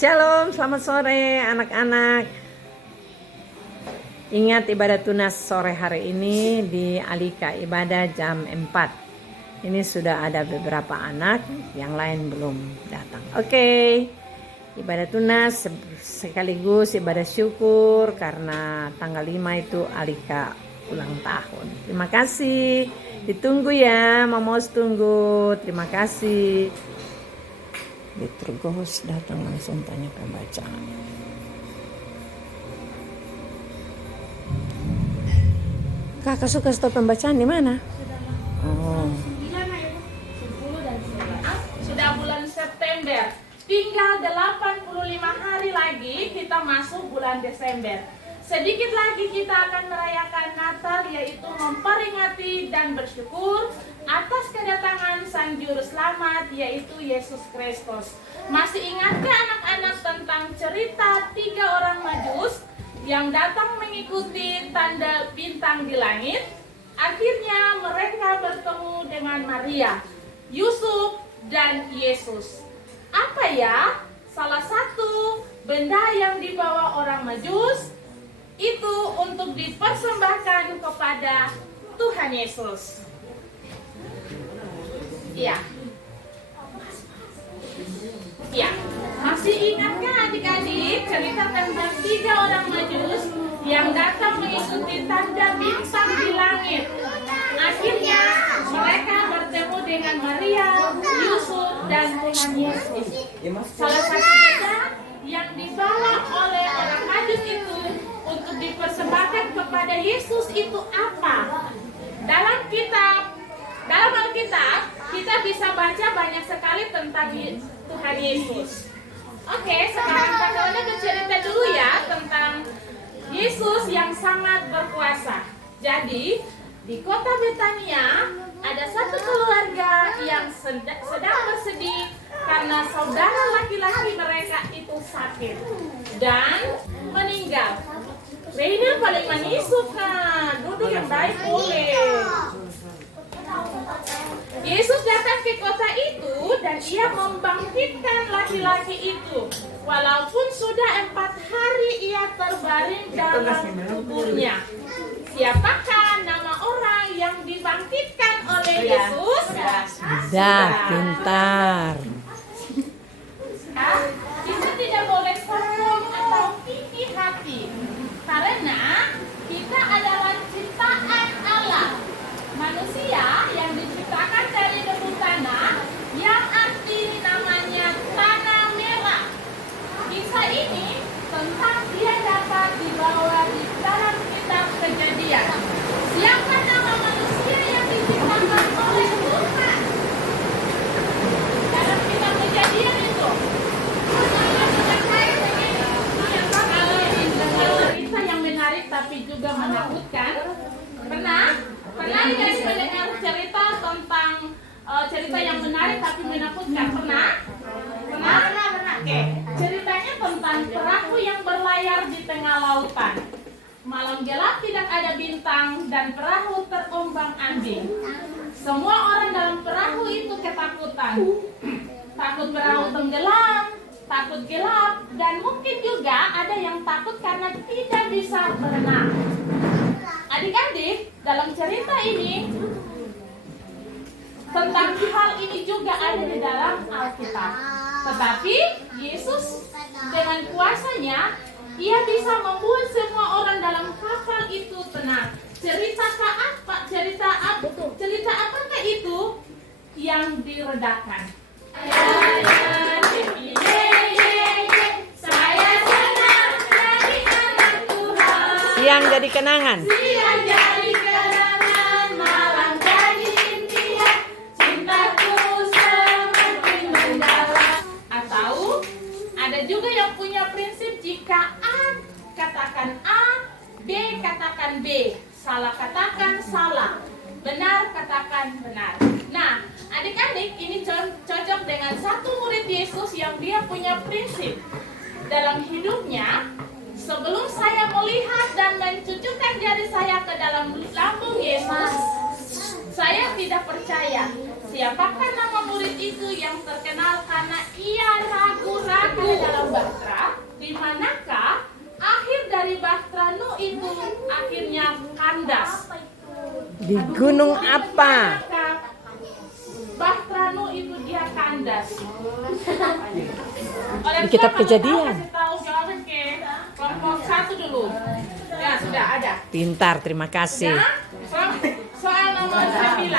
Shalom, selamat sore anak-anak. Ingat ibadah tunas sore hari ini di Alika, ibadah jam 4. Ini sudah ada beberapa anak, yang lain belum datang. Oke, ibadah tunas sekaligus ibadah syukur karena tanggal 5 itu Alika ulang tahun. Terima kasih, ditunggu ya, Mamos tunggu. Terima kasih. Liturgos datang langsung tanya pembacaan. Kakak suka stop pembacaan di mana? Oh. Sudah bulan September. Tinggal 85 hari lagi kita masuk bulan Desember. Sedikit lagi kita akan merayakan Natal, yaitu memperingati dan bersyukur atas kedatangan Sang Juru Selamat, yaitu Yesus Kristus. Masih ingatkah anak-anak tentang cerita 3 orang Majus yang datang mengikuti tanda bintang di langit? Akhirnya mereka bertemu dengan Maria, Yusuf, dan Yesus. Apa ya? Salah satu benda yang dibawa orang Majus itu untuk dipersembahkan kepada Tuhan Yesus. Iya. Ya, masih ingatkah adik-adik cerita tentang 3 orang Majus yang datang mengikuti tanda bintang di langit? Akhirnya mereka bertemu dengan Maria, Yusuf, dan Tuhan Yesus. Salah satu benda yang dibawa oleh orang Majus itu untuk dipersembahkan kepada Yesus itu apa? Dalam Alkitab kita bisa baca banyak sekali tentang Tuhan Yesus. Oke, sekarang kakak bercerita dulu ya tentang Yesus yang sangat berkuasa. Jadi di kota Betania ada satu keluarga yang sedang bersedih karena saudara laki-laki mereka itu sakit dan meninggal. Reina paling manis kan, duduk yang baik boleh. Yesus datang ke kota itu dan ia membangkitkan laki-laki itu. Walaupun sudah 4 hari ia terbaring dalam kuburnya. Siapakah nama orang yang dibangkitkan oleh Yesus? Dah, pintar. Kita tidak boleh sombong atau tinggi hati. Karena kita adalah ciptaan Allah. Manusia yang diciptakan dari debu tanah, yang arti namanya tanah merah. Kisah ini tentang dia dapat dibawa di dalam kitab Kejadian. Siapa nama manusia yang diciptakan oleh Tuhan? Dalam kitab Kejadian itu. Cerita yang menarik tapi juga menakutkan. Pernah guys mendengar cerita tentang cerita yang menarik tapi menakutkan? Pernah? Oke. Ceritanya tentang perahu yang berlayar di tengah lautan. Malam gelap, tidak ada bintang, dan perahu terombang-ambing. Semua orang dalam perahu itu ketakutan. Takut perahu tenggelam, takut gelap, dan mungkin juga ada yang takut karena tidak bisa berenang. Adik-adik, dalam cerita ini tentang hal ini juga ada di dalam Alkitab. Tetapi Yesus dengan kuasanya, ia bisa membuat semua orang dalam kapal itu tenang. Cerita apakah itu yang diredakan? Saya senang jadi anak Tuhan. Siang jadi kenangan. Siang jadi kenangan, malam jadi impian, cintaku semakin mendalam. Atau ada juga yang punya prinsip jika A katakan A, B katakan B, salah katakan salah, benar katakan benar. Nah, adik-adik, ini cocok dengan satu murid Yesus yang dia punya prinsip dalam hidupnya. Sebelum saya melihat dan mencucukkan jari saya ke dalam lambung Yesus, saya tidak percaya. Siapakah nama murid itu yang terkenal karena ia ragu-ragu dalam kandas. Di gunung apa? Bahtranu itu dia kandas. Di kitab Kejadian. Kasih tahu jawaban ke kelompok 1 dulu. Ya sudah ada. Pintar, terima kasih. Ya, soal nomor 9.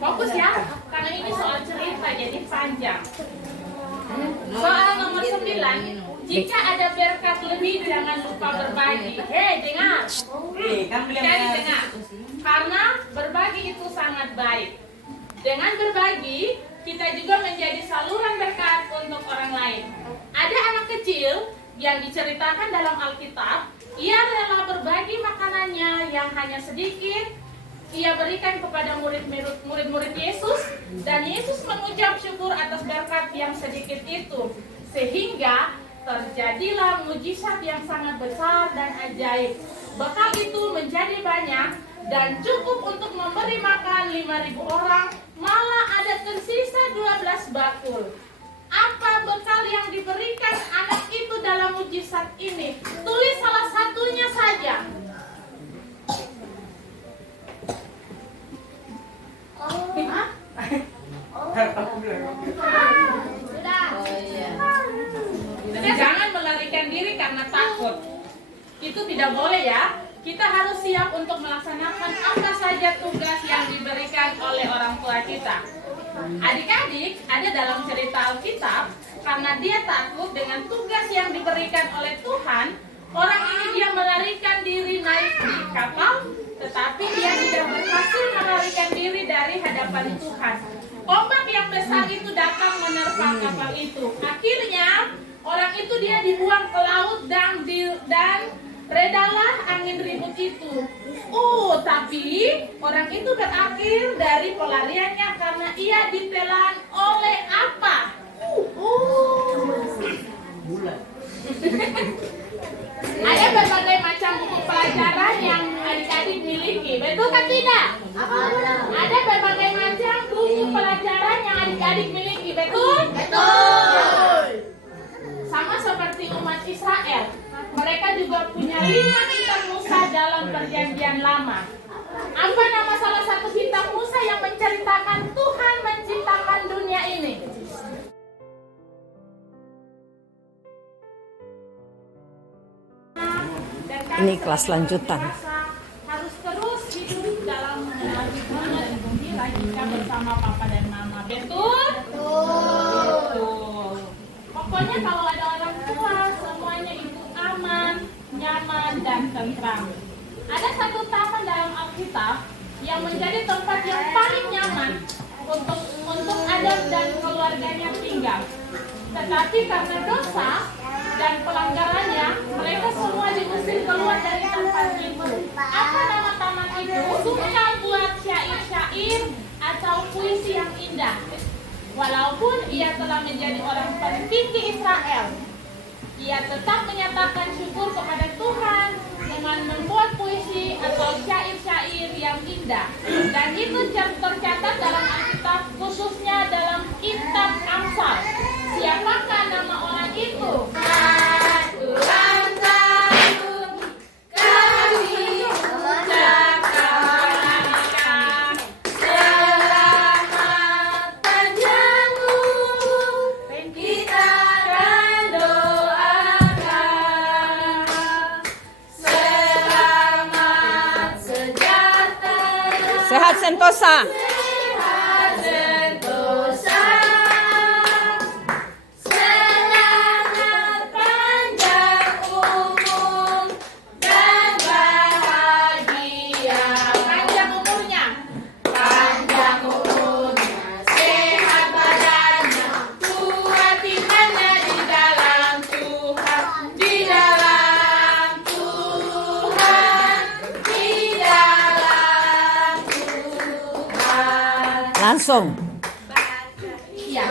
Fokus ya, karena ini soal cerita jadi panjang. Soal nomor 9. Jika ada berkat lebih jangan lupa berbagi. Hei, dengar. Jadi dengar. Karena berbagi itu sangat baik. Dengan berbagi, kita juga menjadi saluran berkat untuk orang lain. Ada anak kecil yang diceritakan dalam Alkitab, ia rela berbagi makanannya yang hanya sedikit, ia berikan kepada murid-murid Yesus, dan Yesus mengucap syukur atas berkat yang sedikit itu, sehingga terjadilah mujizat yang sangat besar dan ajaib. Bekal itu menjadi banyak dan cukup untuk memberi makan 5.000 orang, malah ada tersisa 12 bakul. Apa bekal yang diberikan anak itu dalam mujizat ini? Tulis salah satunya saja. Jangan melarikan diri karena takut. Itu tidak boleh ya. Kita harus siap untuk melaksanakan apa saja tugas yang diberikan oleh orang tua kita. Adik-adik ada dalam cerita Alkitab, karena dia takut dengan tugas yang diberikan oleh Tuhan, orang ini dia melarikan diri naik di kapal, tetapi dia tidak berhasil melarikan diri dari hadapan Tuhan. Ombak yang besar itu datang menerpa kapal itu. Akhirnya orang itu dia dibuang ke laut dan redalah angin ribut itu. Tapi orang itu berakhir dari pelariannya karena ia ditelan oleh apa? Ada berbagai macam buku pelajaran yang adik-adik miliki, betul kan tidak? Ada berbagai macam buku pelajaran yang adik-adik miliki, betul? Betul. Sama seperti umat Israel, mereka juga punya 5 kitab Musa dalam perjanjian lama. Apa nama salah satu kitab Musa yang menceritakan Tuhan menciptakan dunia ini? Ini kelas lanjutan. Harus terus hidup dalam mengenali Tuhan dan gembira jika bersama papa dan mama. Betul? Betul. Pokoknya kalau ada orang tua, semuanya itu aman, nyaman, dan tentram. Ada satu taman dalam Alkitab yang menjadi tempat yang paling nyaman untuk Adam dan keluarganya tinggal. Tetapi karena dosa dan pelanggarannya, mereka semua diusir keluar dari tempat itu. Apa nama taman itu? Suka buat syair-syair atau puisi yang indah. Walaupun ia telah menjadi orang penting di Israel, ia tetap menyatakan syukur kepada Tuhan dengan membuat puisi atau syair-syair yang indah. Dan itu tercatat dalam Alkitab, khususnya dalam kitab Amsal. Siapakah nama orang itu? Ulang tahun kami ucapkan selamat panjang umur, kita akan doakan selamat sejahtera, Sehat sentosa. sehat sentosa. Langsung. Iya,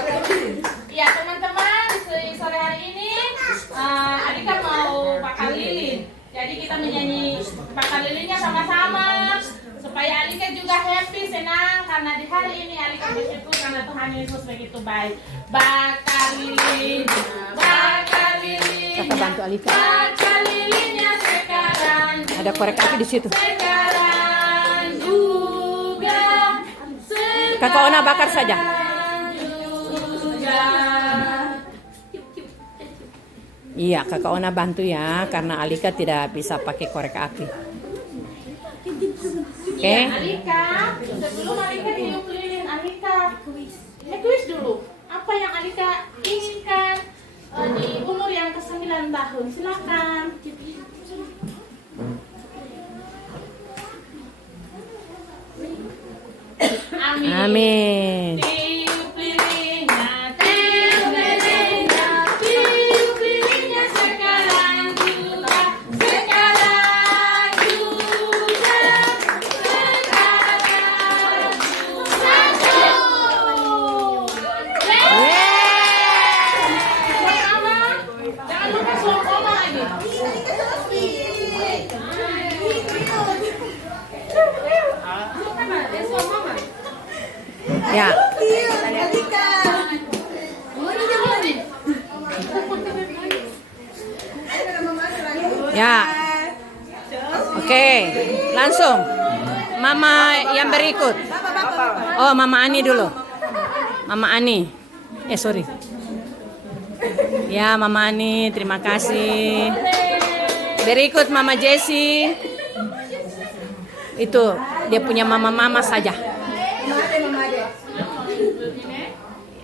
iya teman-teman, di sore hari ini Adika mau bakal lilin. Jadi kita menyanyi bakal lilinnya sama-sama supaya Alika juga happy, senang karena di hari ini Alika bersyukur karena Tuhan Yesus begitu baik. Bakal lilin, Kakak bantu Alika. bakal lilinnya sekarang. Ada korek api di situ. Sekarang juga. Kakak Ona bakar saja. Iya, Kakak Ona bantu ya, karena Alika tidak bisa pakai korek api. Oke. Ya, Alika, sebelum Alika tiup lilin, Alika kuis dulu. Apa yang Alika inginkan di umur yang ke-9 tahun? Silakan. Amin. Amin. Tiup lilinnya, tiup lilinnya, tiup lilinnya sekarang juga, sekarang juga, sekarang juga. Sama, jangan lupa suap oma lagi. Ya. Ya. Oke, langsung. Mama yang berikut. Oh, Mama Ani dulu. Mama Ani. Sorry. Ya, Mama Ani, terima kasih. Berikut Mama Jessie. Itu dia punya mama-mama saja.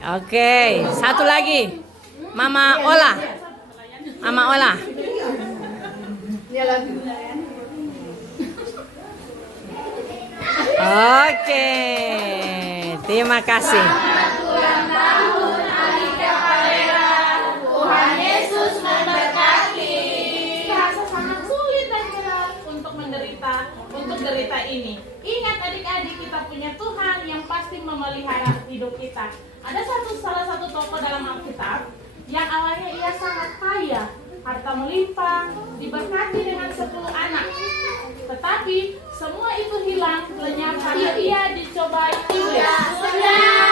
Oke, satu lagi. Mama Ola. Mama Ola. Oke. Terima kasih. Tuhan Yesus memberkati. Rasa sangat sulit dan berat untuk derita ini. Ingat adik-adik, kita punya Tuhan yang pasti memelihara hidup kita. Ada salah satu tokoh dalam Alkitab yang awalnya ia sangat kaya, harta melimpah, diberkati dengan 10 anak. Tetapi semua itu hilang lenyap karena ia dicobai iblis. Sudah.